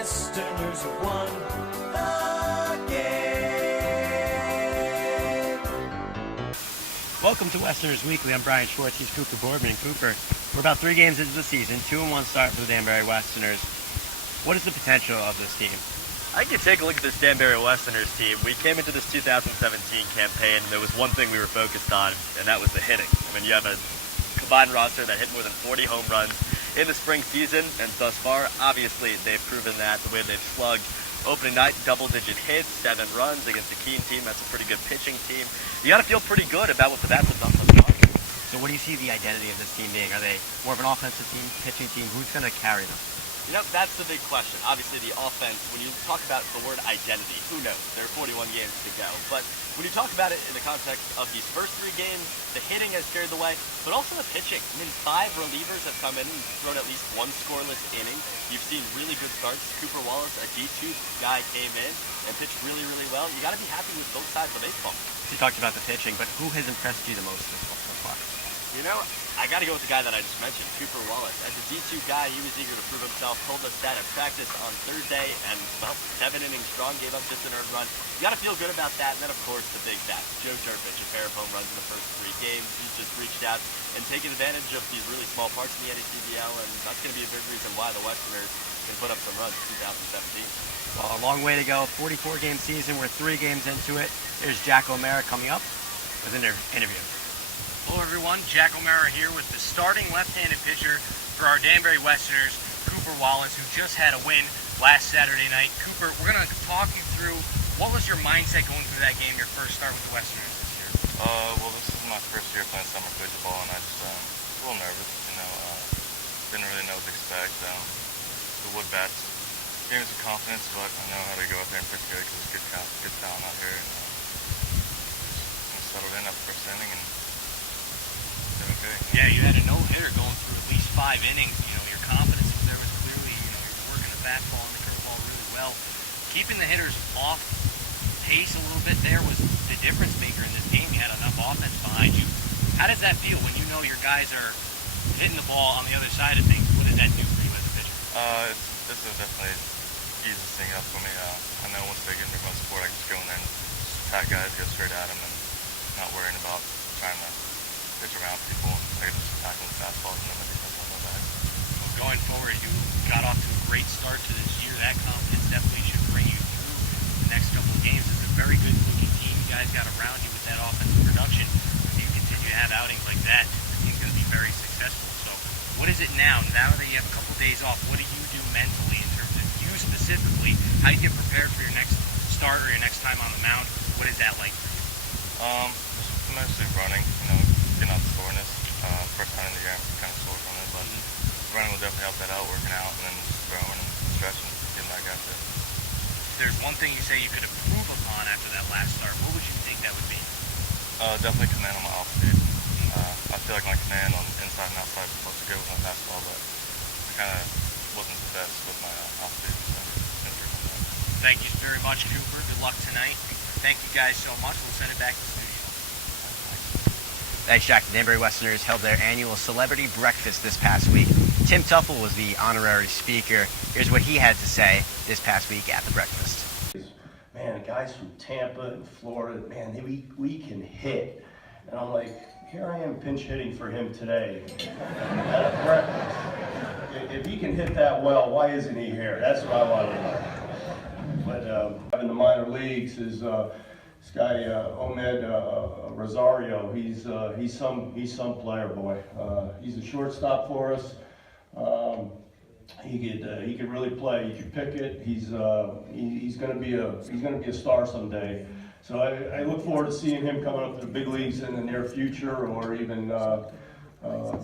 Westerners have won again. Welcome to Westerners Weekly. I'm Bryan, Schwartz. He's Cooper, Boardman, and Cooper. We're about 3 games into the season, 2-1 start for the Danbury Westerners. What is the potential of this team? I think you take a look at this Danbury Westerners team. We came into this 2017 campaign, and there was one thing we were focused on, and that was the hitting. I mean, you have a combined roster that hit more than 40 home runs in the spring season, and thus far, obviously, they've proven that the way they've slugged. Opening night, double-digit hits, 7 runs against a Keene team. That's a pretty good pitching team. You got to feel pretty good about what the bats have done so far. So what do you see the identity of this team being? Are they more of an offensive team, pitching team? Who's going to carry them? You know, that's the big question. Obviously, the offense, when you talk about the word identity, who knows? There are 41 games to go. But when you talk about it in the context of these first 3 games, the hitting has carried the way, but also the pitching. I mean, 5 relievers have come in and thrown at least 1 scoreless inning. You've seen really good starts. Cooper Wallace, a D2 guy, came in and pitched really, really well. You got to be happy with both sides of the baseball. You talked about the pitching, but who has impressed you the most so far? You know, I got to go with the guy that I just mentioned, Cooper Wallace. As a D2 guy, he was eager to prove himself, told us that at practice on Thursday, and, well, 7 innings strong, gave up just an earned run. You got to feel good about that, and then, of course, the big bats. Joe Turpich, a pair of home runs in the first 3 games. He's just reached out and taken advantage of these really small parts in the NACBL, and that's going to be a big reason why the Westerners can put up some runs in 2017. Well, a long way to go. 44-game season. We're 3 games into it. There's Jack O'Mara coming up with an interview. Hello everyone, Jack O'Mara here with the starting left-handed pitcher for our Danbury Westerners, Cooper Wallace, who just had a win last Saturday night. Cooper, we're going to talk you through what was your mindset going through that game, your first start with the Westerners this year? Well, this is my first year playing summer collegiate ball, and I just was a little nervous, didn't really know what to expect. The wood bats gave me some confidence, but I know how to go out there and pitch good because there's good talent out here. And just settled in after the first inning and did okay. Yeah, you had a no-hitter going through at least 5 innings. You know, your confidence was there was clearly, you're working the fastball and the curveball really well. Keeping the hitters off pace a little bit there was the difference maker in this game. You had enough offense behind you. How does that feel when you know your guys are hitting the ball on the other side of things? What does that do for you as a pitcher? This is definitely easiest thing up for me. I know once they give me run support, I can just go in there and just attack guys, go straight at them, and not worrying about trying to pitch around people, and I can just attack them with fastballs and then the defense on their back. Well, going forward, you got off to a great start to this year. That confidence definitely should bring you through the next couple of games. It's a very good looking team you guys got around you with that offensive production. If you continue to have outings like that, the team's going to be very successful. So what is it now that you have a couple of days off? What do you do mentally in terms of you specifically? How do you get prepared for your next start or your next time on the mound? What is that like for you? Just mostly running, getting out the soreness. First time in the year, I'm kind of sore from it, but running will definitely help that out, working out, and then just throwing and stretching, getting back after it. If there's one thing you say you could improve upon after that last start, what would you think that would be? Definitely command on my off speed. I feel like my command on inside and outside is supposed to go with my fastball, but I kind of wasn't the best with my off speed, so improve on that. Thank you very much, Cooper. Good luck tonight. Thank you guys so much. We'll send it back to the studio. Thanks, Jack. The Danbury Westerners held their annual celebrity breakfast this past week. Tim Teufel was the honorary speaker. Here's what he had to say this past week at the breakfast. Man, guys from Tampa and Florida, man, we can hit. And I'm like, here I am pinch hitting for him today at a breakfast. If he can hit that well, why isn't he here? That's what I want to know. But in the minor leagues is this guy Omed Rosario. He's some player, boy. He's a shortstop for us. He could really play. You could pick it. He's going to be a star someday. So I look forward to seeing him coming up to the big leagues in the near future, or even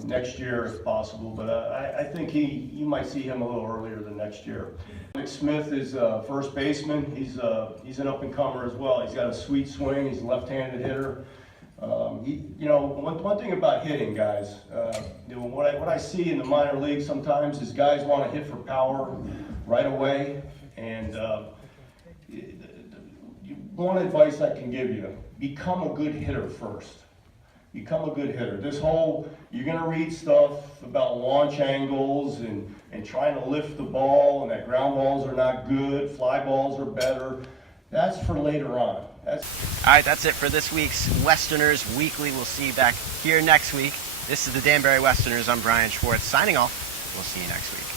next year if possible. But I think you might see him a little earlier than next year. Nick Smith is first baseman. He's an up and comer as well. He's got a sweet swing. He's a left-handed hitter. One thing about hitting, guys, what I see in the minor leagues sometimes is guys want to hit for power right away, and one advice I can give you: become a good hitter first. become a good hitter. This whole, you're gonna read stuff about launch angles and trying to lift the ball, and that ground balls are not good, fly balls are better. That's for later on. All right, that's it for this week's Westerners Weekly. We'll see you back here next week. This is the Danbury Westerners. I'm Bryan Schwartz signing off. We'll see you next week.